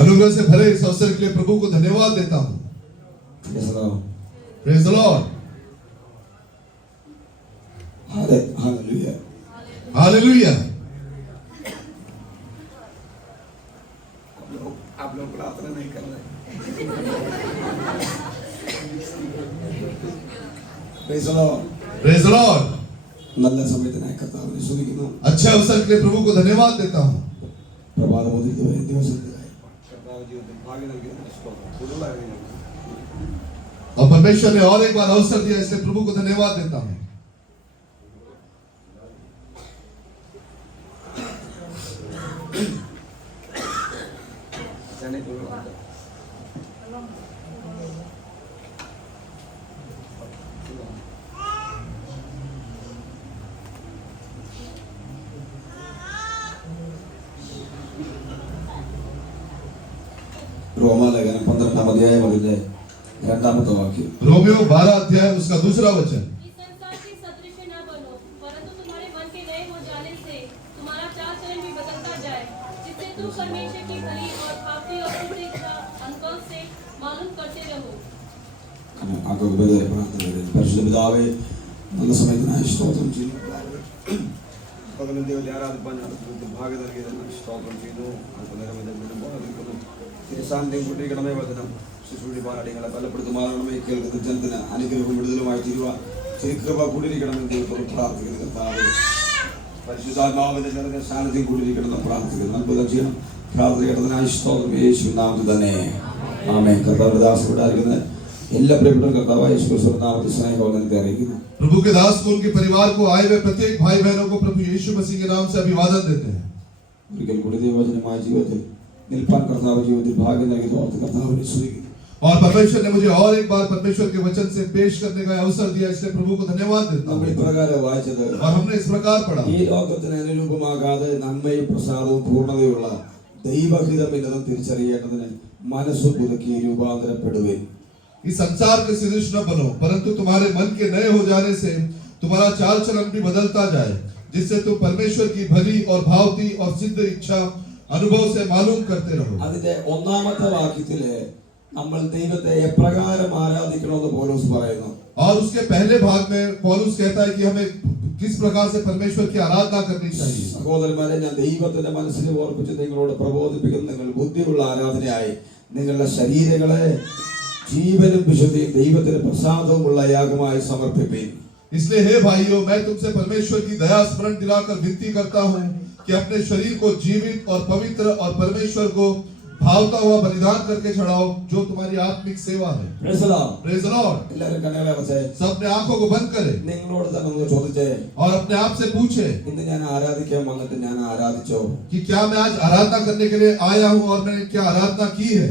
अनुग्रह से भरे इस अवसर के लिए प्रभु को धन्यवाद देता हूँ। Praise the Lord. Hallelujah. Hallelujah. आप लोग प्रार्थना नहीं कर रहे। Praise the Lord. Praise the Lord. നല്ല സമയത്തിനായി കർത്താവിനെ സ്തുതിക്കുന്നു. अच्छे अवसर के लिए प्रभु को धन्यवाद देता हूँ। പ്രഭാത മുതൽ ദിവസത്തിനായി കർത്താവ് ജീവിതത്തിൽ ഭാഗ്യം നൽകിയതിന് സ്തോത്രം. കൂടുതലായി और परमेश्वर ने और एक बार अवसर दिया, इसलिए प्रभु को धन्यवाद देता हूँ। റോമാലേഖനം 12 അധ്യായം അതിന്റെ രണ്ടാമത്തെ വാക്യം. रोमियो 12 अध्याय उसका दूसरा वचन। इस संसार के सदृश न बनो, परंतु तुम्हारे मन के नए हो जाने से तुम्हारा चाल चलन भी बदलता जाए, जिससे तुम परमेश्वर की भली और पापी और शुद्ध इच्छा अनुभव से मालूम करते रहो। പരിശുദ്ധ പിതാവേ, നല്ല സമയത്തിനായി സ്തോത്രം ചെയ്യുന്നു. പകലും ദൈവത്തെ ആരാധിപ്പാൻ ഭാഗ്യം നൽകിയതിന് സ്തോത്രം ചെയ്യുന്നു. അല്പനേരം തിരുസാന്നിധ്യം കൊണ്ടിരിക്കണമേ. വചനം ശുശ്രൂഷ പാരാടികളെ ബലപ്പെടുത്തുമാറണമേ. കേൾക്കുന്ന ജനത്തിന് അനുഗ്രഹവും വിടുതലുമായി തീരുവാൻ കൃപ കൂടിയിരിക്കണമെന്ന് ദൈവത്തോട് പ്രാർത്ഥിക്കുന്നു. കർത്താവേ, പരിശുദ്ധാത്മാവിന്റെ ജനത്തിന് സാന്നിധ്യം കൂടിയിരിക്കണമെന്ന് പ്രാർത്ഥിക്കുന്നു. അത്ഭുതം ചെയ്യണം. പ്രാർത്ഥന കേട്ടതിനായി സ്തോത്രം യേശുവിൻ നാമത്തിൽ തന്നെ. ആമേൻ. കർത്താവിന്റെ ദാസപ്പെട്ടായിരിക്കുന്ന എല്ലാ പ്രിയപ്പെട്ട കർത്താവായ യേശു ക്രിസ്തുവിന്റെ നാമത്തിൽ സ്നേഹവന്ദനത്തെ അറിയിക്കുന്നു. प्रभु के दास को, उनके परिवार को, आए हुए प्रत्येक भाई बहनों को प्रभु यीशु मसीह के नाम से अभिवादन देते हैं। ഒരിക്കൽ കൂടി ദൈവവചനമായ ജീവിതത്തിൽ നിൽപ്പാൻ കർത്താവ് ജീവിതത്തിൽ ഭാഗ്യം നൽകി ഓർത്ത് കർത്താവിനെ സ്തുതിക്കുന്നു. और परमेश्वर ने मुझे और एक बार परमेश्वर के वचन से पेश करने का अवसर दिया, इसलिए प्रभु को धन्यवाद देता നമ്മൾ हूँ। ഇപ്രകാരം വായിച്ചത്, और हमने इस प्रकार पढ़ा, ഈ ലോകത്തിന് അനുരൂപമാകാതെ നന്മയും പ്രസാദവും പൂർണ്ണതയുള്ള ദൈവഹിതമെന്നത് തിരിച്ചറിയേണ്ടതിന് മനസ്സ് പുതുക്കി രൂപാന്തരപ്പെടുവിൻ. इस संसार के सदृश न बनो, परंतु तुम्हारे मन के नए हो जाने से तुम्हारा चाल चलन भी बदलता जाए, जिससे तुम परमेश्वर की भली और भावती और सिद्ध इच्छा अनुभव से मालूम करते रहो। അതിന്റെ ഒന്നാമത്തെ വാക്യത്തില് നമ്മൾ ദൈവത്തെ എപ്രകാരം ആരാധിക്കണമെന്ന് പൗലോസ് പറയുന്നു. और उसके पहले भाग में पौलुस कहता है कि हमें किस प्रकार से परमेश्वर की आराधना करनी चाहिए। സഹോദരന്മാരെ, ഞാൻ ദൈവത്തിന്റെ മനസ്സിനെ ഓർപ്പിച്ച് നിങ്ങളോട് പ്രബോധിപ്പിക്കുന്ന നിങ്ങൾ ബുദ്ധിയുള്ള ആരാധനയായി നിങ്ങളുടെ ശരീരങ്ങളെ ജീവനും വിശുദ്ധിയും ദൈവത്തിന് പ്രസാദവുമുള്ള യാഗമായി സമർപ്പിപ്പീൻ. इसलिए हे भाइयों, मैं तुमसे परमेश्वर की दया स्मरण दिलाकर विनती करता हूँ कि अपने शरीर को जीवित और पवित्र और परमेश्वर को भावता हुआ बलिदान करके चढ़ाओ, जो तुम्हारी आत्मिक सेवा है। Praise the Lord. Praise the Lord. എല്ലാവരും കണ്ണുകളെ അടച്ചേ. सब अपने आंखों को बंद करें നിങ്ങളോട് തന്നെ ഒന്ന് ചോദിച്ചേ, और अपने आप से पूछे ഇന്ന് ഞാൻ ആരാധിക്കാൻ വന്നിട്ട് ഞാൻ ആരാധിച്ചോ? कि क्या मैं आज आराधना करने के लिए आया हूँ और मैंने क्या आराधना की है।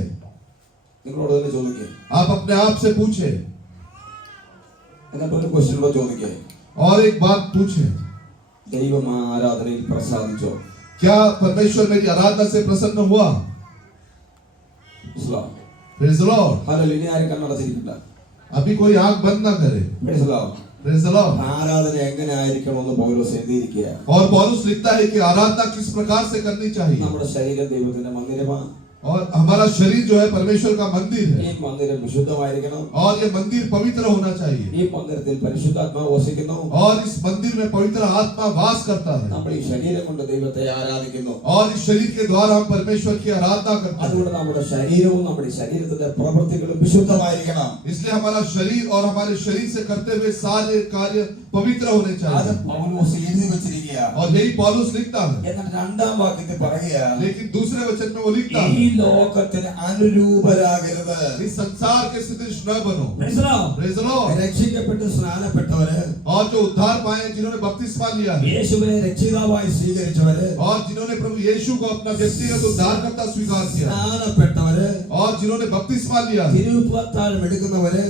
നിങ്ങളോട് തന്നെ ചോദിക്കേ. आप अपने आप से पूछे എന്നിട്ട് ഒരു ക്വസ്റ്റ്യൻ കൂടെ ചോദിക്കേ. और एक बात पूछे, ദൈവം ആ ആരാധനയിൽ പ്രസാദിച്ചോ? क्या परमेश्वर मेरी आराधना से प्रसन्न हुआ। Praise the Lord. ഹല്ലേലൂയ. ഇനി ആരും കണ്ണടച്ചിരിക്കണ്ട. अभी कोई आंख बंद ना करे। Praise the Lord. Praise the Lord. ആരാധന എങ്ങനെ ആയിരിക്കണമെന്ന് പൗലോസ് എഴുതിയിരിക്കുക. और पौलुस लिखता है कि आराधना किस प्रकार से करनी चाहिए। നമ്മുടെ ശരീരം ദൈവത്തിന്റെ മന്ദിരമാണ്. और हमारा शरीर जो है परमेश्वर का मंदिर ഈ है, മന്ദിരം വിശുദ്ധമായിരിക്കണം. और ये मंदिर पवित्र होना चाहिए, ഈ മന്ദിരത്തിൽ പരിശുദ്ധാത്മാവ് വസിക്കുന്നു. और इस मंदिर में पवित्र आत्मा वास करता है, നമ്മൾ ഈ ശരീരം കൊണ്ട് ദൈവത്തെ ആരാധിക്കുന്നു. और इस शरीर के द्वारा हम परमेश्वर की आराधना करते हैं। അതുകൊണ്ട് നമ്മുടെ ശരീരവും നമ്മുടെ ശരീരത്തിന്റെ പ്രവൃത്തികളും വിശുദ്ധമായിരിക്കണം. इसलिए हमारा शरीर और हमारे शरीर से करते हुए सारे कार्य पवित्र होने അത് चाहिए, പൗലോസ് എഴുതി വെച്ചിരിക്കുക. और यही पौलुस लिखता है। എന്നിട്ട് രണ്ടാം വാക്യത്തിൽ പറയുക, लेकिन दूसरे वचन में वो लिखता ഈ है, ലോകത്തിന് അനുരൂപരാകരുത്. इस संसार के सदृश न बनो। Praise the Lord. Praise the Lord. രക്ഷിക്കപ്പെട്ട് സ്നാനപ്പെട്ടവര്, और जो उद्धार पाए, जिन्होंने बपतिस्मा लिया है, യേശുവിനെ രക്ഷിതാവായി സ്വീകരിച്ചവര്, और जिन्होंने प्रभु यीशु को अपना व्यक्तिगत उद्धारकर्ता स्वीकार किया, സ്നാനപ്പെട്ടവര്, और जिन्होंने बपतिस्मा लिया है, തിരുപ്പത്താഴം എടുക്കുന്നവര്,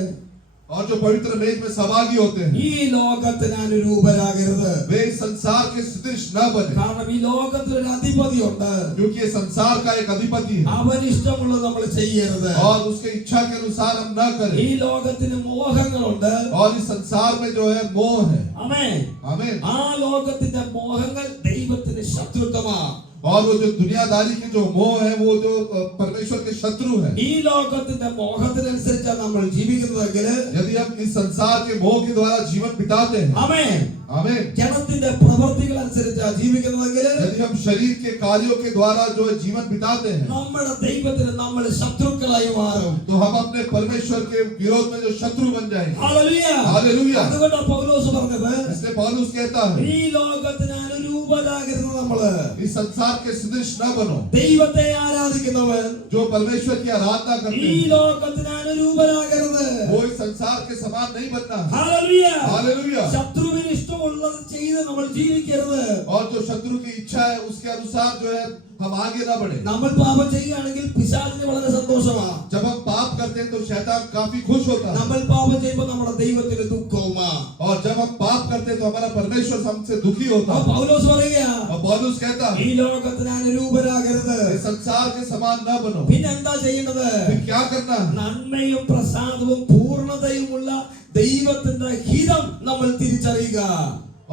और जो पवित्र मेज में सहभागी होते हैं ഈ ലോകത്തിന് അനുരൂപരാകരുത്. वे इस संसार के सदृश न बने, കാരണം ഈ ലോകത്തിൽ ഒരു അധിപതിയുണ്ട്. क्योंकि ये संसार का एक अधिपति है അവൻ ഇഷ്ടമുള്ളത് നമ്മൾ ചെയ്യരുത്. और उसके इच्छा के अनुसार हम न ഈ करें। ലോകത്തിന് മോഹങ്ങളുണ്ട്. और इस संसार में जो है मोह है। ആമേൻ. आमीन। ആ ലോകത്തിന്റെ മോഹങ്ങൾ ദൈവത്തിന് ശത്രുത്വമാണ്. और वो जो दुनियादारी की जो मोह है वो जो परमेश्वर के शत्रु है। ഈ ലോകത്തിന്റെ മോഹത്തിനനുസരിച്ചാണ് നമ്മൾ ജീവിക്കുന്നതെങ്കിൽ यदि हम इस संसार के मोह के द्वारा जीवन बिताते हैं, ആമേൻ, आमीन, ജനത്തിന്റെ പ്രവൃത്തികൾ അനുസരിച്ചാണ് ജീവിക്കുന്നതെങ്കിൽ यदि हम शरीर के कार्यों के द्वारा जो है जीवन बिताते हैं, നമ്മുടെ ദൈവത്തിന് നമ്മൾ ശത്രുക്കളായി മാറും. तो हम अपने परमेश्वर के विरोध में जो शत्रु बन जाएंगे। ഹല്ലേലൂയ. हालेलुया। അതുകൊണ്ടാണ് പൗലോസ് പറഞ്ഞത്, इसलिए पौलुस कहता है ഈ ലോകത്തിന് അനുരൂപരാകരുത്. നമ്മള് इस संसार के सदृश न बनो। ദൈവത്തെ ആരാധിക്കുന്നവൻ जो परमेश्वर की आराधना करते ഈ हैं ലോകത്തിന് അനുരൂപരാകരുത്. वो इस संसार के समान नहीं बनना। ഹല്ലേലൂയ. हालेलुया। ശത്രുവിന് ഇഷ്ടമുള്ളത് ചെയ്ത് നമ്മൾ ജീവിക്കരുത്. और जो शत्रु की इच्छा है उसके अनुसार जो है हम आगे ना बढ़े। നമ്മൾ പാപം ചെയ്യുകയാണെങ്കിൽ പിശാചിന് വളരെ സന്തോഷമാണ്. जब हम पाप करते हैं तो शैतान काफी खुश होता है, നമ്മൾ പാപം ചെയ്യുമ്പോൾ നമ്മുടെ ദൈവത്തിന് ദുഃഖവുമാണ്. और जब हम पाप करते हैं तो हमारा परमेश्वर हमसे दुखी होता है। പൗലോസ് പറയുക, और पौलुस कहता ഈ है ലോകത്തിന് അനുരൂപരാകരുത്. इस संसार के समान न बनो। പിന്നെ എന്താ ചെയ്യേണ്ടത്? फिर क्या करना है? നന്മയും പ്രസാദവും പൂർണ്ണതയുമുള്ള ദൈവത്തിന്റെ ഹിതം നമ്മൾ തിരിച്ചറിയുക.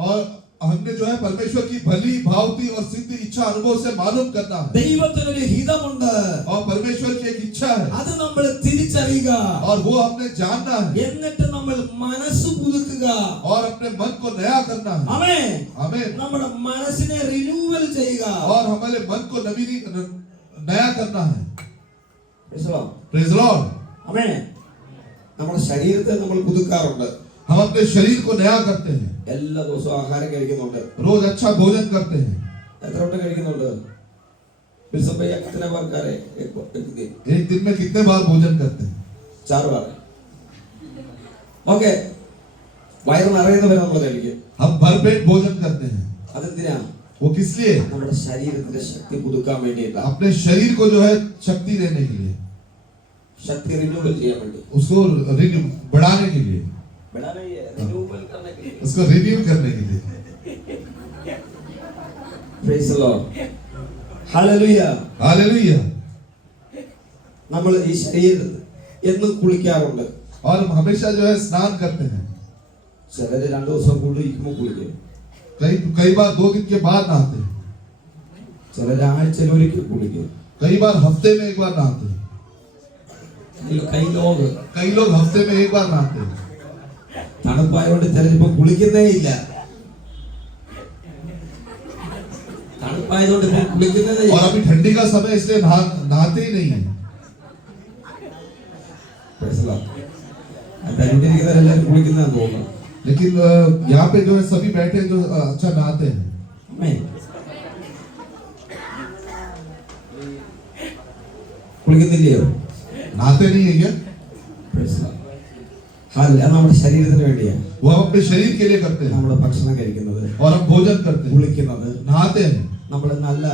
और हमने जो है परमेश्वर की भली भावती और सिद्ध इच्छा अनुभव से मालूम करना है। ദൈവത്തിനൊരു ഹിതമുണ്ട്, और परमेश्वर की एक इच्छा है അത് നമ്മൾ തിരിച്ചറിയുക. और वो हमने जानना है എന്നിട്ട് നമ്മൾ മനസ്സ് പുതുക്കുക. और अपने मन को नया करना है। ആമേൻ. आमीन। നമ്മുടെ മനസ്സിനെ റിന്യൂവൽ ചെയ്യുക. और हमारे मन को नया करना है। Praise the Lord. Praise Lord. Amen. നമ്മുടെ ശരീരത്തെ നമ്മൾ പുതുക്കാറുണ്ട്. हम अपने शरीर को नया करते हैं, എല്ലാ ദിവസവും ആഹാരം കഴിക്കുന്നുണ്ട്. रोज अच्छा भोजन करते हैं। എത്ര വട്ടം കഴിക്കുന്നുണ്ട്? ബിൽസപ്പയ്യ കിतने बार करे? एक दिन एक दिन में कितने बार भोजन करते हैं? 4 बार. ഓക്കേ. വയറ് നിറയുന്നവരെ നമ്മൾ കഴിക്കും. हम भरपेट भोजन करते हैं। അതെന്തിനാ? वो किस लिए? നമ്മുടെ ശരീരത്തിന്റെ ശക്തി പുതുക്കാൻ വേണ്ടിയിട്ടാണ്. अपने शरीर को जो है शक्ति देने के लिए, ശക്തി റിന്യൂവൽ ചെയ്യാൻ വേണ്ടി. उसको बढ़ाने के लिए, बनाना ही है, रिन्यूअल करने के लिए. उसको रिन्यू करने के लिए। Praise the Lord. Hallelujah. Hallelujah. നമ്മൾ ഈ ശരീരത്തിൽ എന്നും കുളിക്കാറുണ്ട്. और हम हमेशा जो है स्नान करते हैं। ചിലര് 2 ദിവസം കുളിക്കുമ്പോൾ കുളിക്കും. कई बार 2 दिन के बाद नहाते हैं। ചിലര് ആഴ്ചയിൽ ഒരിക്കൽ കുളിക്കും. कई बार हफ्ते में एक बार नहाते हैं। कई लोग हफ्ते में एक बार नहाते हैं। തണുപ്പായതുകൊണ്ട് ചിലരിപ്പോ കുളിക്കുന്നേ ഇല്ല. തണുപ്പായതുകൊണ്ട് ഇപ്പൊ കുളിക്കുന്നതേ और अभी ठंडी का समय इसलिए नहाते ही नहीं है। എല്ലാവരും കുളിക്കുന്നതെന്ന് തോന്നുന്നു. लेकिन यहाँ पे जो है सभी बैठे हैं जो अच्छा नहाते हैं। ആമേൻ. കുളിക്കുന്നില്ലയോ? नहाते नहीं है क्या? അത് നമ്മുടെ ശരീരത്തിന് വേണ്ടിയാണ്. वो हम अपने शरीर के लिए करते हैं നമ്മൾ ഭക്ഷണം കഴിക്കുന്നത്, और हम भोजन करते हैं, കുളിക്കുന്നത്, नहाते हैं നമ്മൾ നല്ല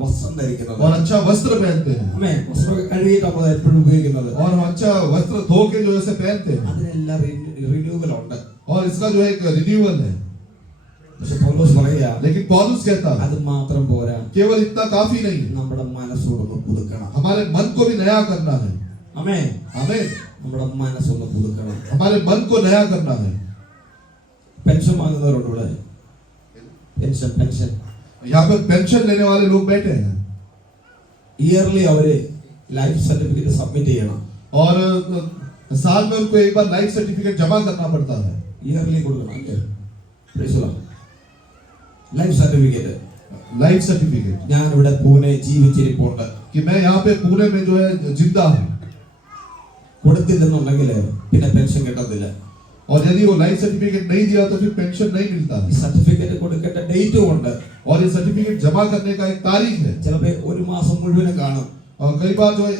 വസ്ത്രം ധരിക്കുന്നത്, और अच्छा वस्त्र पहनते हैं, ആമേൻ, വസ്ത്രമൊക്കെ കഴുകിയിട്ട് നമ്മൾ എപ്പോഴും ഉപയോഗിക്കുന്നത്, और हम अच्छा वस्त्र धो के जो है पहनते हैं। അതിനെല്ലാം റിന്യൂവൽ ഉണ്ട്. और इसका जो है एक रिन्यूअल है। പക്ഷെ പൗലോസ് പറയുക, लेकिन पौलुस कहता है അത് മാത്രം പോരാ, केवल इतना काफी नहीं है, നമ്മുടെ മനസ്സോടൊന്ന് പുതുക്കണം. हमारे मन को भी नया करना है। ആമേൻ. हमें നമ്മുടെ മനസ്സൊന്ന് പുതുക്കണം. हमारे मन को नया करना है। പെൻഷൻ വാങ്ങുന്നവരുണ്ട് ഇവിടെ. പെൻഷൻ यहाँ पे पेंशन लेने वाले लोग बैठे हैं, ഇയർലി അവര് ലൈഫ് സർട്ടിഫിക്കറ്റ് സബ്മിറ്റ് ചെയ്യണം. और साल में उनको एक बार लाइफ सर्टिफिकेट जमा करना पड़ता है। ഇയർലി കൊടുക്കണം അല്ലേ? Life certificate. लाइफ सर्टिफिकेट ഞാൻ ഇവിടെ പൂനെ ജീവിച്ചിരിപ്പുണ്ട്. कि मैं यहाँ पे पुणे में जो है जिंदा हूँ। കൊടുത്തില്ലെന്നുണ്ടെങ്കിൽ പിന്നെ പെൻഷൻ കിട്ടത്തില്ല. और यदि वो लाइफ सर्टिफिकेट नहीं दिया तो फिर पेंशन नहीं मिलता ഈ है। സർട്ടിഫിക്കറ്റ് കൊടുക്കേണ്ട ഡേറ്റും ഉണ്ട്. और ये सर्टिफिकेट जमा करने का एक तारीख है। ചിലപ്പോൾ 1 മാസം മുഴുവനും കാണും. और कई बार जो है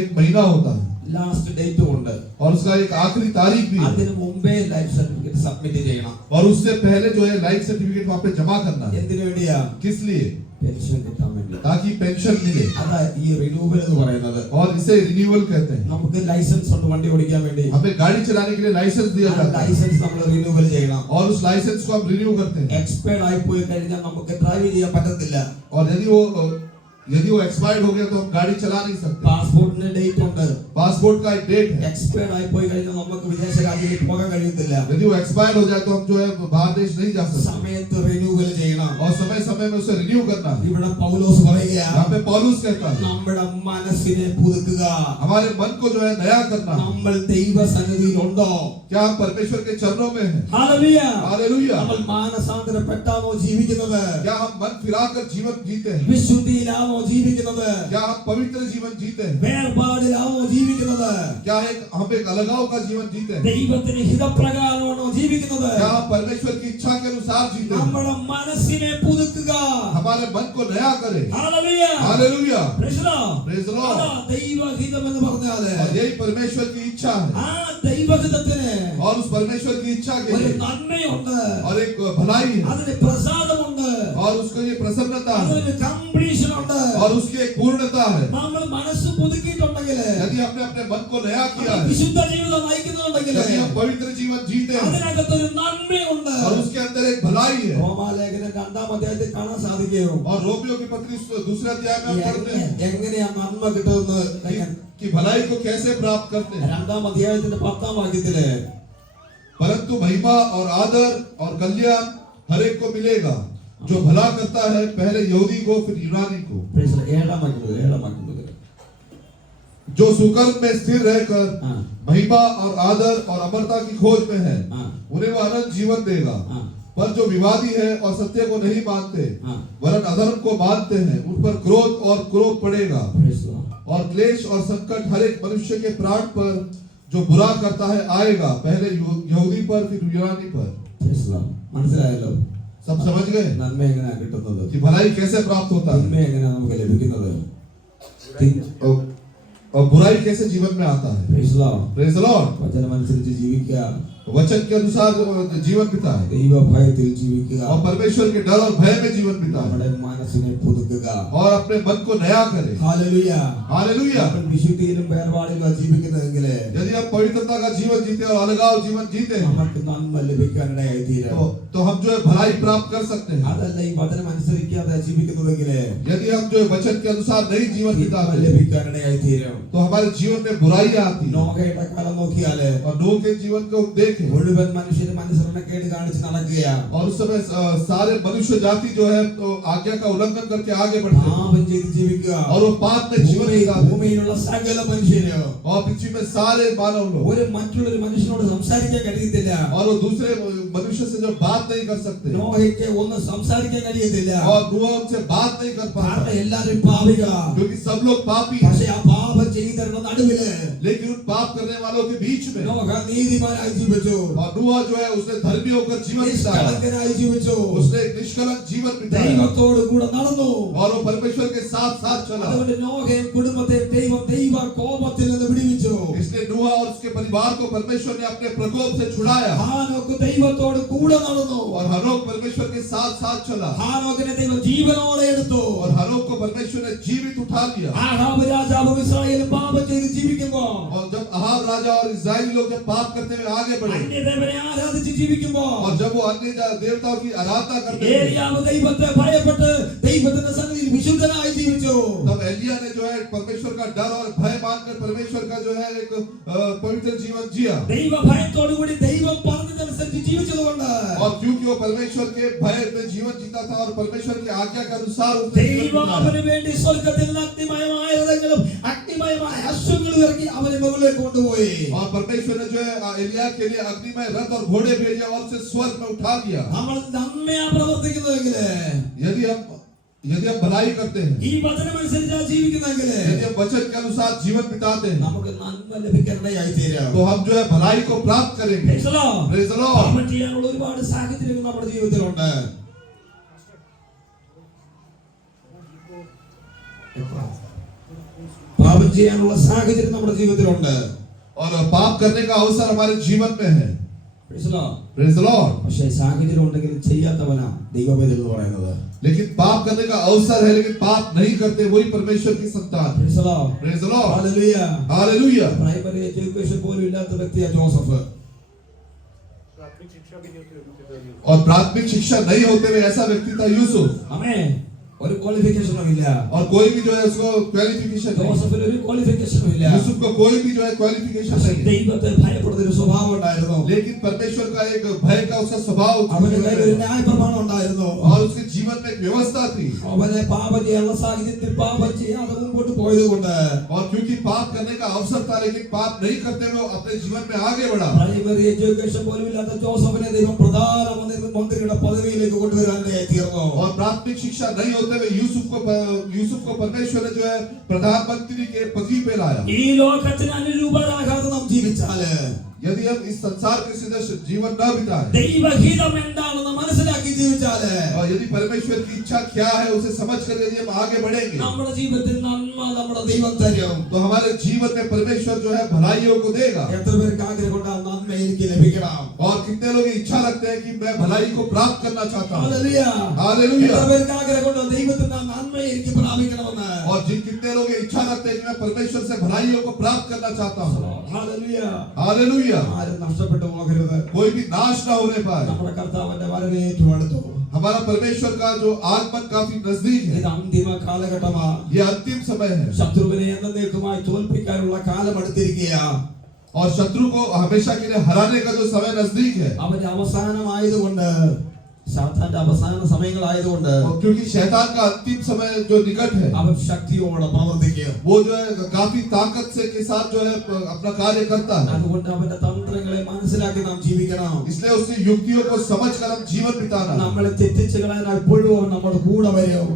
एक महीना होता है ലാസ്റ്റ് ഡേറ്റും ഉണ്ട്. और उसका एक आखिरी तारीख भी है അതിന് മുമ്പേ ലൈഫ് സർട്ടിഫിക്കറ്റ് സബ്മിറ്റ് ചെയ്യണം. और उससे पहले जो है लाइफ सर्टिफिकेट वहां पे जमा करना है. എന്തിനു വേണ്ടിയാ? किस लिए? പെൻഷൻ കിട്ടാൻ വേണ്ടി. ताकि पेंशन मिले. അതാ ഈ റിന്യൂവൽ എന്ന് പറയുന്നത്. और इसे रिन्यूअल कहते हैं. നമുക്ക് ലൈസൻസ് ഉണ്ട് വണ്ടി ഓടിക്കാൻ വേണ്ടി. हमें गाड़ी चलाने के लिए लाइसेंस दिया जाता है. ലൈസൻസ് നമ്മൾ റിന്യൂവൽ ചെയ്യണം. और उस लाइसेंस को हम रिन्यू करते हैं. എക്സ്പയർഡ് ആയി പോയി കഴിഞ്ഞാൽ നമുക്ക് ഡ്രൈവ് ചെയ്യാൻ പറ്റത്തില്ല. और यदि वो एक्सपायर्ड हो गया तो हम गाड़ी चला नहीं सकते. പാസ്പോർട്ടിന്റെ ഡേറ്റ് ഉണ്ട്. पासपोर्ट का एक डेट है. എക്സ്പയർഡ് ആയി പോയി കഴിഞ്ഞാൽ നമുക്ക് വിദേശ രാജ്യത്തിൽ പോകാൻ കഴിയത്തില്ല. यदि वो एक्सपायर हो जाए तो हम जो है बाहर देश नहीं जा सकते. സമയത്ത് റിന്യൂവൽ ചെയ്യണം. और समय समय में उसे रिन्यू करना है. ഇവിടെ പൗലോസ് പറയുകയാണ്, यहाँ पे पौलुस कहता है നമ്മുടെ മനസ്സിനെ പുതുക്കുക. हमारे मन को जो है नया करना. നമ്മൾ ദൈവസന്നിധിയിൽ ഉണ്ടോ? क्या हम परमेश्वर के चरणों में हैं? ഹല്ലേലൂയ. हालेलुया. നമ്മൾ മാനസാന്തരപ്പെട്ടാണോ ജീവിക്കുന്നത്? क्या हम मन फिराकर जीवन जीते हैं? വിശുദ്ധിയിലാണോ ജീവിക്കുന്നത്? क्या हम पवित्र जीवन जीते हैं? വേർപാടിലാണോ ജീവിക്കുന്നത്? क्या हम एक अलगाव का जीवन जीते हैं? ദൈവത്തിന്റെ ഹിതപ്രകാരമാണോ ജീവിക്കുന്നത്? क्या हम परमेश्वर की इच्छा के अनुसार जीते हैं? നമ്മുടെ മനസ്സിനെ പുതുക്കുക. हमारे मन को नया करें. Hallelujah. Hallelujah. Praise the Lord. Praise the Lord. അതാ ദൈവഹിതം എന്ന് പറഞ്ഞാല് और यही परमेश्वर की इच्छा है. ആ ദൈവഹിതത്തിന് और उस परमेश्वर की इच्छा के ഒരു लिए നന്മയുണ്ട്, और एक भलाई है അതിന് പ്രസാദമുണ്ട്, और उसको ये प्रसन्नता है അതിന് കംപ്ലീഷൻ ഉണ്ട്. और उसकी एक पूर्णता है. നമ്മൾ മനസ്സ് പുതുക്കിയിട്ടുണ്ടെങ്കിൽ, यदि हमने अपने मन को नया किया है, വിശുദ്ധ ജീവിതം നയിക്കുന്നുണ്ടെങ്കിൽ यदि हम पवित्र जीवन जीते हैं അതിനകത്തൊരു നന്മയുണ്ട്. और उसके अंदर एक भलाई है. റോമാലേഖനം 2-ാം അധ്യായത്തിൽ കാണാൻ സാധിക്കും. और रोमियो की पत्री दूसरे अध्याय में हम पढ़ते हैं എങ്ങനെയാ നന്മ കിട്ടുമെന്ന്. कि भलाई को कैसे प्राप्त करते हैं. 2-ാം അധ്യായത്തിന്റെ 10-ാം വാക്യത്തില് परंतु महिमा और आदर और कल्याण हर एक को मिलेगा जो भला करता है, पहले यहूदी को फिर यूनानी को. 7-ാം വാക്യം മുതൽ जो सुकर्म में स्थिर रहकर हाँ। महिमा और आदर और अमरता की खोज में है, हाँ। उन्हें वह अनंत जीवन देगा. हाँ। पर जो विवादी है और सत्य को नहीं मानते हाँ। वरन अधर्म को मानते हैं, उन पर क्रोध और क्रोध पड़ेगा. Praise the Lord. और क्लेश और संकट हर एक मनुष्य के प्राण पर जो बुरा करता है आएगा, पहले यहूदी पर फिर यूनानी पर. Praise the Lord. മനസ്സിലായല്ലോ? सब समझ गए നന്മ എങ്ങനെയാ കിട്ടുന്നത്? कि भलाई कैसे प्राप्त होता है നന്മ എങ്ങനെയാ നമുക്ക് ലഭിക്കുന്നത്? और बुराई कैसे जीवन में आता है. Praise the Lord. Praise the Lord. വചനമനുസരിച്ച് ജീവിക്കുക, वचन के अनुसार जीवन बिताए ദൈവഭയത്തിൽ ജീവിക്കുക, और परमेश्वर के डर और भय में जीवन बिताए നമ്മുടെ മനസ്സിനെ പുതുക്കുക. और अपने मन को नया करें. ഹല്ലേലൂയ. हालेलुया. നമ്മൾ വിശുദ്ധിയിലും വേർപാടിലും ജീവിക്കുന്നതെങ്കിൽ यदि हम पवित्रता का जीवन जीते और अलगाव जीवन जीते हैं നമുക്ക് നന്മ ലഭിക്കാനിടയായി തീരും. तो हम जो है भलाई प्राप्त कर सकते हैं. അതല്ല ഈ വചനം അനുസരിക്കാതെ ജീവിക്കുന്നതെങ്കിൽ यदि हम जो है वचन के अनुसार नहीं जीवन നന്മ बिताते हैं ലഭിക്കാനിടയായി തീരും. तो हमारे जीवन में बुराइयां आती हैं. നോഹയുടെ കാലം നോക്കിയാല് और नूह के जीवन को देखें മുഴുവൻ മനുഷ്യരും അനുസരണക്കേട് കാണിച്ച് നടക്കുകയാണ്. और उस समय सारे मनुष्य जाति जो है तो आज्ञा का उल्लंघन करके आगे बढ़ते हैं പാപം ചെയ്ത് ജീവിക്കുക. और वो पाप में जीवन बिताते हैं. ഭൂമിയിലുള്ള സകല മനുഷ്യരും और पृथ्वी में सारे मानव लोग ഒരു മറ്റുള്ളൊരു മനുഷ്യനോട് സംസാരിക്കാൻ കഴിയത്തില്ല. और वो दूसरे मनुष्य से जो बात नहीं कर सकते നോഹയ്ക്ക് ഒന്നും സംസാരിക്കാൻ കഴിയത്തില്ല. और नूह उनसे बात नहीं कर पाता കാരണം എല്ലാവരും പാപികളാ. क्योंकि सब लोग पापी हैं. പക്ഷേ ആ പാപം ചെയ്തവരുടെ നടുവില് लेकिन उन पाप करने वालों के बीच में നോഹ നീതിമാനായി ജീവിച്ചു, और नूह जो है उसने धर्मी होकर जीवन बिताया. നിഷ്കളങ്കനായി ജീവിച്ചു, उसने एक निष्कलंक जीवन बिताया ദൈവത്തോട് കൂടെ നടന്നു. और वो परमेश्वर के साथ साथ चला. അതുകൊണ്ട് നോഹയും കുടുംബത്തെയും ദൈവ കോപത്തിൽ നിന്ന് വിടുവിച്ചു. इसलिए नूह और उसके परिवार को परमेश्वर ने अपने प्रकोप से छुड़ाया ഹാനോക്ക് ദൈവത്തോട് കൂടെ നടന്നു. और हनोक परमेश्वर के साथ साथ चला ഹാനോക്കിനെ ദൈവം ജീവനോടെ എടുത്തു. और हनोक को परमेश्वर ने जीवित उठा लिया. ആഹാബ് രാജാവും ഇസ്രായേലും പാപം ചെയ്ത് ജീവിക്കുമ്പോൾ, और जब अहाब राजा और इस्राएली लोग जब पाप करते हुए आगे बढ़े അന്യദേവനെ ആരാധിച്ച് ജീവിക്കുമ്പോൾ, और जब वो अन्य देवताओं की आराधना करते थे ഏലിയാവ് ദൈവത്തെ ഭയപ്പെട്ട് ദൈവത്തിന്റെ സന്നിധിയിൽ വിശുദ്ധനായി ജീവിച്ചു. तब एलिया ने जो है परमेश्वर का डर और भय मानकर परमेश्वर का जो है एक पवित्र जीवन जिया. ദൈവ ഭയത്തോടു കൂടി ദൈവം പറഞ്ഞതനുസരിച്ച് ജീവിച്ചതുകൊണ്ട് और क्योंकि वो परमेश्वर के भय में जीवन जीता था और परमेश्वर की आज्ञा के अनुसार उसने जीवन ദൈവം बिताया. അവന് വേണ്ടി സ്വർഗ്ഗത്തിൽ നിന്ന് അഗ്നിമയമായ രഥങ്ങളും അഗ്നിമയമായ അശ്വങ്ങളും ഇറക്കി അവനെ മുകളിലേക്ക് കൊണ്ടുപോയി. और परमेश्वर ने जो है एलिया के लिए अग्निमय रथ और घोड़े भेजे और उसे स्वर्ग में उठा लिया. നമ്മൾ നന്മയാ പ്രവർത്തിക്കുന്നതെങ്കിൽ, यदि हम भलाई करते हैं, ഈ വചനമനുസരിച്ചാ ജീവിക്കുന്നെങ്കിൽ, यदि हम वचन के अनुसार जीवन बिताते हैं നമുക്ക് നന്മ ലഭിക്കാനിടയായി തീരും. तो हम जो है भलाई को प्राप्त करेंगे. Praise the Lord. Praise the Lord. പാപം ചെയ്യാനുള്ള ഒരുപാട് സാഹചര്യങ്ങൾ നമ്മുടെ ജീവിതത്തിലുണ്ട്. ചെയ്യാനുള്ള സാഹചര്യം നമ്മുടെ ജീവിതത്തിലുണ്ട്. और पाप करने का अवसर हमारे जीवन में है. Praise the Lord. Praise the Lord. പക്ഷേ സാഹചര്യം ഉണ്ടെങ്കിലും ചെയ്യാത്തവനാ ദൈവവേദന എന്ന് പറയുന്നത്. लेकिन पाप करने का अवसर है लेकिन पाप नहीं करते वही परमेश्वर की संतान. Praise the Lord. Praise the Lord. Hallelujah. Hallelujah. Primary education പോലും ഇല്ലാത്ത വ്യക്തിയാ ജോസഫ്. और प्राथमिक शिक्षा नहीं होते हुए ऐसा व्यक्ति था यूसुफ. ആമേൻ. ഒരു ക്വാളിഫിക്കേഷനും ഇല്ല. और कोई भी जो है उसको क्वालिफिकेशन नहीं. ജോസഫിന് ഒരു ക്വാളിഫിക്കേഷനും ഇല്ല. यूसुफ को कोई भी जो है क्वालिफिकेशन नहीं. ദൈവത്തെ ഭയപ്പെടുന്ന ഒരു സ്വഭാവം ഉണ്ടായിരുന്നു. लेकिन परमेश्वर का एक भय का उसका स्वभाव അവന്റെ കയ്യിൽ ഒരു ന്യായപ്രമാണം ഉണ്ടായിരുന്നു. और उसके जीवन में एक व्यवस्था थी. അവനെ പാപം ചെയ്യാനുള്ള സാഹചര്യത്തിൽ പാപം ചെയ്യാതെ മുമ്പോട്ട് പോയതുകൊണ്ട് और क्योंकि पाप करने का अवसर था लेकिन पाप नहीं करते हुए वो अपने जीवन में आगे बढ़ा. പ്രൈമറി എഡ്യൂക്കേഷൻ പോലും ഇല്ലാത്ത ജോസഫിനെ ദൈവം പ്രധാനമന്ത്രിയുടെ പദവിയിലേക്ക് കൊണ്ടുവരാൻ തീർന്നു. और प्राथमिक शिक्षा नहीं होते हुए यूसुफ को परमेश्वर ने जो है प्रधानमंत्री के पदवी पे लाया. ഈ ലോകത്തിന് അനുരൂപരാകാതെ നാം ജീവിച്ചാല് यदि हम इस संसार के सदस्य जीवन न बिताए ദൈവഹിതം എന്താണെന്ന് മനസ്സിലാക്കി ജീവിച്ചാല് और यदि परमेश्वर की इच्छा क्या है उसे समझ कर यदि हम आगे बढ़ेंगे നമ്മുടെ ജീവിതത്തിൽ നന്മ നമ്മുടെ ദൈവം തരും. तो हमारे जीवन में परमेश्वर जो है भलाइयों को देगा. എത്ര പേർക്ക് ആഗ്രഹമുണ്ട് ആ നന്മ എനിക്ക് ലഭിക്കണം? और कितने लोग इच्छा रखते हैं कि मैं भलाई को प्राप्त करना चाहता हूँ. ഹല്ലേലൂയ. हालेलुया. എത്ര പേർക്ക് ആഗ്രഹമുണ്ട് ദൈവത്തിന്റെ നന്മ എനിക്ക് പ്രാപിക്കണമെന്ന്? और जिन कितने लोग ये इच्छा रखते हैं कि मैं परमेश्वर से भलाइयों को प्राप्त करना चाहता हूँ. ഹല്ലേലൂയ. हालेलुया. ആരും നഷ്ടപ്പെട്ടു പോകരുത്. कोई भी नाश ना होने पाए. നമ്മുടെ കർത്താവിന്റെ വരവ് ഏറ്റവും അടുത്തു. हमारा परमेश्वर का जो आगमन काफी नजदीक है. ഇത് അന്തിമ കാലഘട്ടമാ. ये अंतिम समय है ശത്രുവിനെ എന്നേക്കുമായി തോൽപ്പിക്കാനുള്ള കാലം അടുത്തിരിക്കുകയാ. और शत्रु को हमेशा के लिए हराने का जो समय नजदीक है. അവന്റെ അവസാനമായതുകൊണ്ട് സാത്താന്റെ അവസാന സമയങ്ങളായതുകൊണ്ട് और क्योंकि शैतान का अंतिम समय जो निकट है അവൻ ശക്തിയോടെ പ്രവർത്തിക്കും. वो जो है काफी ताकत से के साथ जो है अपना कार्य करता है. അതുകൊണ്ട് അവന്റെ തന്ത്രങ്ങളെ മനസ്സിലാക്കി നാം ജീവിക്കണം. इसलिए उसकी युक्तियों को समझकर हम जीवन बिताना है. നമ്മളെ തെറ്റിച്ച് കളയാൻ എപ്പോഴും അവൻ നമ്മുടെ കൂടെ വരും.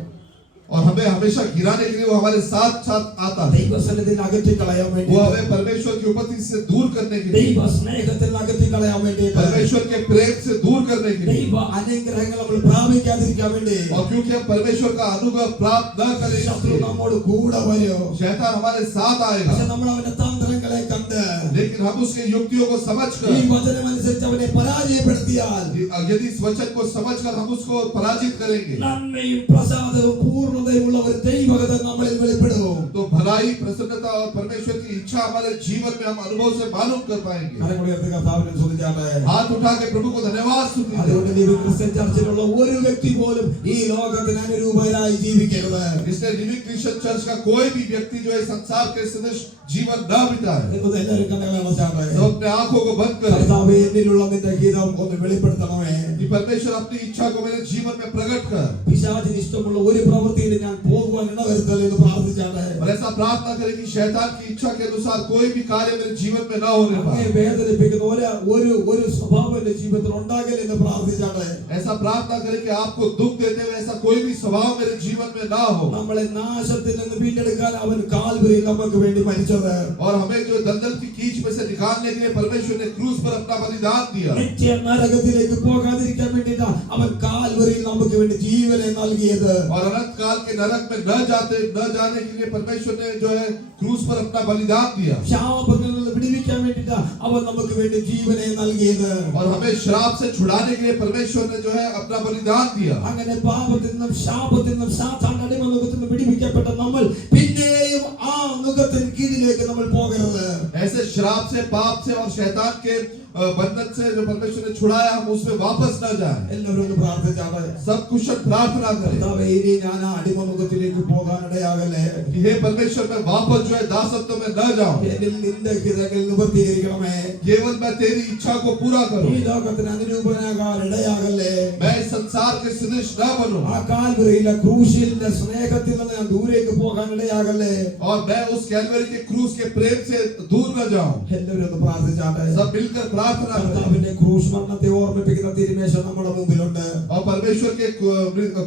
और हमें हमेशा गिराने के लिए वो हमारे साथ साथ आता है. ദൈവസന്നിധിയിൽ അകറ്റി കളയാൻ വേണ്ടി, वो हमें परमेश्वर की उपस्थिति से दूर करने के लिए, ദൈവ സ്നേഹത്തിൽ അകറ്റി കളയാൻ വേണ്ടി, परमेश्वर के प्रेम से दूर करने के लिए, ദൈവ അനുഗ്രഹങ്ങൾ നമ്മൾ പ്രാപിക്കാതിരിക്കാൻ വേണ്ടി, और क्योंकि हम परमेश्वर का अनुग्रह प्राप्त न करें ശത്രു इसलिए നമ്മോട് കൂടെ വരും. शैतान हमारे साथ आएगा. പക്ഷെ നമ്മൾ അവന്റെ തന്ത്രങ്ങളെ കണ്ട് लेकिन हम उसके युक्तियों को ഈ समझकर വചനമനുസരിച്ച് അവനെ പരാജയപ്പെടുത്തിയാൽ यदि इस वचन को समझकर हम उसको पराजित करेंगे നന്മയും പ്രസാദവും പൂർണ്ണതയുമുള്ള ഒരു ദൈവഗതം നമ്മളിൽ വെളിപ്പെടും. तो भलाई प्रसन्नता और परमेश्वर की इच्छा हमारे जीवन में हम अनुभव से मालूम कर पाएंगे. കരമുയർത്തി കർത്താവിനെ സ്തുതിച്ചാട്ടെ. हाथ उठा के प्रभु को धन्यवाद स्तुति दें. അതുകൊണ്ട് ലിവിംഗ് ക്രിസ്ത്യൻ ചർച്ചിലുള്ള ഒരു വ്യക്തി പോലും ഈ ലോകത്തിന് അനുരൂപരായി ജീവിക്കരുത്. इसलिए लिविंग क्रिश्चियन चर्च का कोई भी व्यक्ति जो है संसार के सदृश जीवन न बिताए. നിങ്ങൾ എല്ലാവരും കണ്ണുകളെ അടച്ചാട്ടെ. तो अपने आंखों को बंद करें കർത്താവേ, എന്നിലുള്ള നിന്റെ ഹിതം ഒന്ന് വെളിപ്പെടുത്തണമേ. कि परमेश्वर अपनी इच्छा को मेरे जीवन में प्रकट कर. പിശാചിന് ഇഷ്ടമുള്ള ഒരു പ്രവൃത്തിയിൽ ഞാൻ പോകുവാൻ ഇടവരുത്തല്ലേ എന്ന് പ്രാർത്ഥിച്ചാട്ടെ. और ऐसा प्रार्थना करें कि शैतान की इच्छा के अनुसार कोई भी कार्य मेरे जीवन में न होने അങ്ങേ पाए. വേദനിപ്പിക്കുന്ന ഒരു സ്വഭാവം എന്റെ ജീവിതത്തിൽ ഉണ്ടാകല്ലേ എന്ന് പ്രാർത്ഥിച്ചാട്ടെ. ऐसा प्रार्थना करें कि आपको दुख देते हुए ऐसा कोई भी स्वभाव मेरे जीवन में ना हो. നമ്മളെ നാശത്തിൽ നിന്ന് വീണ്ടെടുക്കാൻ അവൻ കാൽവരിയിൽ നമുക്ക് വേണ്ടി മരിച്ചത്. और हमें जो दलदल की कीच में से निकालने के लिए परमेश्वर ने क्रूस पर अपना बलिदान दिया. നിത്യ നരകത്തിലേക്ക് പോകാതിരിക്കാൻ വേണ്ടിയിട്ടാ അവൻ കാൽവരിയിൽ നമുക്ക് വേണ്ടി ജീവനെ നൽകിയത്. और अनंत काल के नरक में न जाने के लिए परमेश्वर ने जो है क्रूस पर अपना बलिदान दिया. ശാപങ്ങളിൽ നിന്ന് വിടുവിക്കാൻ വേണ്ടിയിട്ടാ അവൻ നമുക്ക് വേണ്ടി ജീവനെ നൽകിയത്. और हमें श्राप से छुड़ाने के लिए परमेश्वर ने जो है अपना बलिदान दिया. അങ്ങനെ പാപത്തിൽ നിന്നും ശാപത്തിൽ നിന്നും സാത്താന്റെ അടിമനുഖത്തിൽ നിന്നും വിടുവിക്കപ്പെട്ട നമ്മൾ പിന്നെയും ആ നുഖത്തിന് കീഴിലേക്ക് നമ്മൾ പോകരുത്. ऐसे श्राप से, पाप से और शैतान के बंधन से जो परमेश्वर ने छुड़ाया हम उसमें वापस न जाए. എല്ലാവരും ഒന്ന് പ്രാർത്ഥിച്ചാട്ടെ. सब कुशल प्रार्थना करें കർത്താവേ, ഇനി ഞാൻ ആ അടിമനുഖത്തിലേക്ക് പോകാനിടയാകല്ലേ. कि हे परमेश्वर मैं वापस जो है दासत्व में न जाऊं. എന്നിൽ നിന്റെ ഹിതങ്ങൾ നിവർത്തീകരിക്കണമേ. केवल मैं तेरी इच्छा को पूरा ഈ करूं. ലോകത്തിന് അനുരൂപനാകാൻ ഇടയാകല്ലേ. मैं इस संसार के सदृश न बनूं. ആ കാൽവരിയിലെ ക്രൂശിന്റെ സ്നേഹത്തിൽ നിന്ന് ഞാൻ ദൂരേക്ക് പോകാൻ ഇടയാകല്ലേ. और मैं उस कैलवरी के क्रूस के प्रेम से दूर न जाऊं. हूँ। എല്ലാവരും ഒന്ന് പ്രാർത്ഥിച്ചാട്ടെ. सब मिलकर प्रार्थना करें। കർത്താവിന്റെ ക്രൂശ് മരണത്തെ ഓർമ്മിപ്പിക്കുന്ന തിരുമേശ നമ്മുടെ മുമ്പിലുണ്ട്. और परमेश्वर के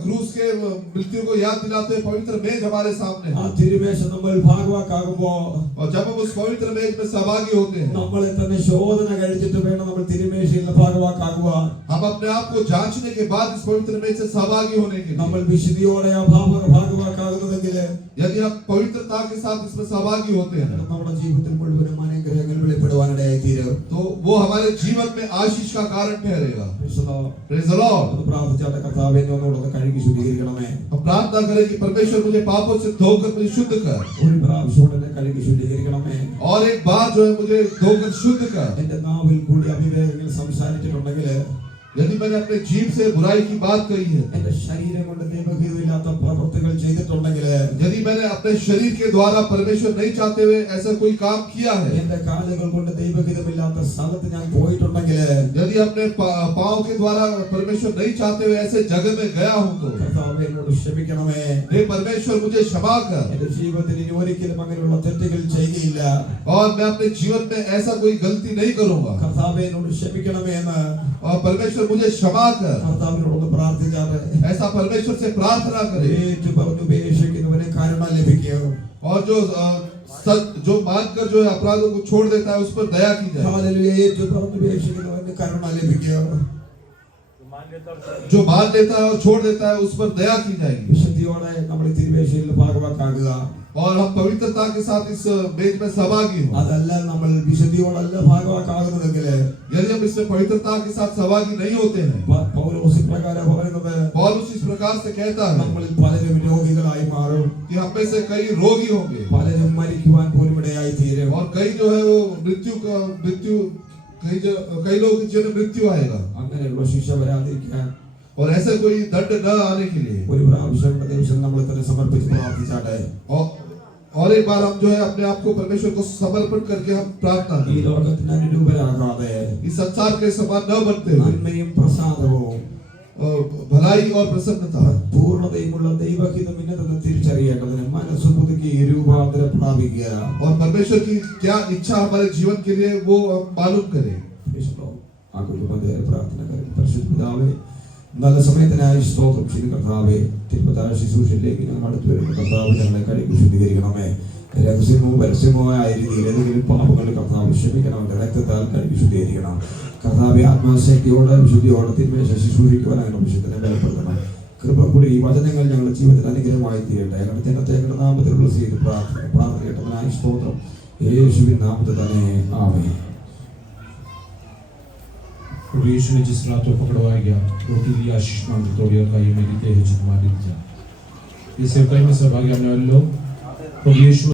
क्रूस के मृत्यु को याद दिलाते हुए पवित्र मेज हमारे सामने ആ है। തിരുമേശ നമ്മൾ ഭാഗവാക്കാകുമ്പോ और जब हम उस पवित्र मेज में सहभागी होते हैं, നമ്മളെ തന്നെ ശോധന കഴിച്ചിട്ട് വേണം നമ്മൾ തിരുമേശയിൽ ഭാഗവാക്കാകുവാൻ. हम अपने आप को जांचने के बाद इस पवित्र मेज से सहभागी होने के നമ്മൾ लिए, വിശുദ്ധിയോടെ ആ ഭാഗവാക്കാകുന്നതെങ്കിൽ यदि हम पवित्रता के साथ इसमें सहभागी होते हैं, നമ്മുടെ ജീവിതത്തിൽ മുഴുവനും അനുഗ്രഹങ്ങൾ വെളിപ്പെടുവാനിടയായി തീരും. तो वो हमारे जीवन में आशीष का कारण ठहरेगा। Praise the Lord। ഒന്ന് പ്രാർത്ഥിച്ചാട്ടെ. കർത്താവേ എന്നെ ഒന്നുകൂടെ കഴുകി ശുദ്ധീകരിക്കണമേ. हम प्रार्थना करें कि परमेश्वर मुझे पापों से धोकर मुझे शुद्ध कर, ഒരു പ്രാവശ്യം കൂടെ എന്നെ കഴുകി ശുദ്ധീകരിക്കണമേ. और एक बार जो है मुझे धोकर शुद्ध कर। എന്റെ നാവിൽ കൂടി അവിവേകങ്ങൾ സംസാരിച്ചിട്ടുണ്ടെങ്കിൽ, यदि मैंने अपने जीव से बुराई की बात कही है, എന്റെ ശരീരം കൊണ്ട് ദൈവഹിതമില്ലാത്ത പ്രവൃത്തികൾ ചെയ്തിട്ടുണ്ടെങ്കിൽ, यदि मैंने अपने शरीर के द्वारा परमेश्वर नहीं चाहते हुए ऐसा कोई काम किया है, എന്റെ കാലുകൾ കൊണ്ട് ദൈവഹിതമില്ലാത്ത സ്ഥലത്ത് ഞാൻ പോയിട്ടുണ്ടെങ്കിൽ, यदि अपने पांव के द्वारा परमेश्वर नहीं चाहते हुए ऐसे जगह में गया हूं, तो കർത്താവേ എന്നോട് ക്ഷമിക്കണമേ. हे परमेश्वर मुझे क्षमा कर, എന്റെ ജീവിതത്തിൽ ഇനി ഒരിക്കലും അങ്ങനെയുള്ള തെറ്റുകൾ ചെയ്യുകയില്ല. और मैं अपने जीवन में ऐसा कोई गलती नहीं करूंगा। കർത്താവേ എന്നോട് ക്ഷമിക്കണമേ എന്ന് और परमेश्वर मुझे क्षमा कर, കർത്താവിനോട് പ്രാർത്ഥിച്ചാട്ടെ. ऐसा परमेश्वर से प्रार्थना करे। ഏറ്റു പറഞ്ഞു ഉപേക്ഷിക്കുന്നവന് കരുണ ലഭിക്കും. और जो मानकर जो है अपराधों को छोड़ देता है उस पर दया की जाए। ഹല്ലേലൂയ. ഏറ്റു പറഞ്ഞു ഉപേക്ഷിക്കുന്നവന് കരുണ ലഭിക്കും. जो मान लेता है और छोड़ देता है उस पर दया की जाएगी। വിശുദ്ധിയോടെ നമ്മൾ തിരുമേശയിൽ ഭാഗവാക്കാകുക. और हम पवित्रता के साथ इस मेज में सहभागी हो। അതല്ല നമ്മൾ വിശുദ്ധിയോടല്ല ഭാഗവാക്കാകുന്നതെങ്കിൽ, यदि हम इसमें पवित्रता के साथ सहभागी नहीं होते हैं, പൗലോസ് ഇപ്രകാരം പറയുന്നത്, पौलुस इस प्रकार से कहता है നമ്മളിൽ പലരും രോഗികളായി മാറും. कि हम में से कई रोगी होंगे, പലരും മരിക്കുവാൻ പോലും ഇടയായി തീരും. और कई जो है वो कई लोग जिन्हें मृत्यु आएगा, അങ്ങനെയുള്ള ശിക്ഷ വരാതിരിക്കാൻ और ऐसे कोई दंड न आने के लिए ഒരു പ്രാവശ്യം ദൈവത്തിൽ നമ്മളെ തന്നെ സമർപ്പിച്ച് പ്രാർത്ഥിച്ചാട്ടെ. और एक बार हम जो है अपने आप को परमेश्वर को समर्पण करके हम प्रार्थना ഈ करें। ലോകത്തിന് അനുരൂപരാകാതെ इस संसार के समान न बनते हुए നന്മയും പ്രസാദവും भलाई और प्रसन्नता പൂർണ്ണതയുമുള്ള ദൈവഹിതം ഇന്നതെന്ന് തിരിച്ചറിയേണ്ടതിന് മനസ്സ് പുതുക്കി രൂപാന്തരം പ്രാപിക്കുക. और परमेश्वर की क्या इच्छा हमारे जीवन के लिए वो हम मालूम करें। ആ കുടുംബത്തെ പ്രാർത്ഥന കरें. പരിശുദ്ധ പിതാവേ, നല്ല സമയത്തിനായി സ്തോത്രം ചെയ്തു കർത്താവേ. തിരുപ്പതാഴ ശുശ്രൂഷയിലേക്ക് ഞങ്ങൾ അടുത്ത് വരുന്ന കർത്താവ് ഞങ്ങളെ കഴുകി ശുദ്ധീകരിക്കണമേ. രഹസ്യമോ പരസ്യമോ ആയ രീതിയിൽ ഏതെങ്കിലും പാപങ്ങൾ കർത്താവ് ക്ഷമിക്കണമെന്ന് രക്തത്താൽ കഴുകി ശുദ്ധീകരിക്കണം. കർത്താവെ ആത്മാശക്തിയോടെ വിശുദ്ധിയോടെ തിന്മേശ ശുശ്രൂഷിക്കുവാൻ അങ്ങനെ വിശുദ്ധനെ ബലപ്പെടുത്തണം. കൃപ കൂടി ഈ വചനങ്ങൾ ഞങ്ങളുടെ ജീവിതത്തിൽ അനുഗ്രഹമായി തീരട്ടെ. ഞങ്ങളുടെ ജനത്തെ നാമത്തിലുള്ള ചെയ്ത് പ്രാർത്ഥന കേട്ടതിനായി സ്തോത്രം. യേശുവിൻ നാമത്തിൽ തന്നെ ആമേൻ. प्रभु यीशु ने जिस रात को पकड़वाया गया, रोटी ली, आशीष मांगी, तोड़ी और कहा, ये मेरी देह है जो तुम्हारे लिए। इस सेवकाई में सहभागी होने वाले लोग प्रभु यीशु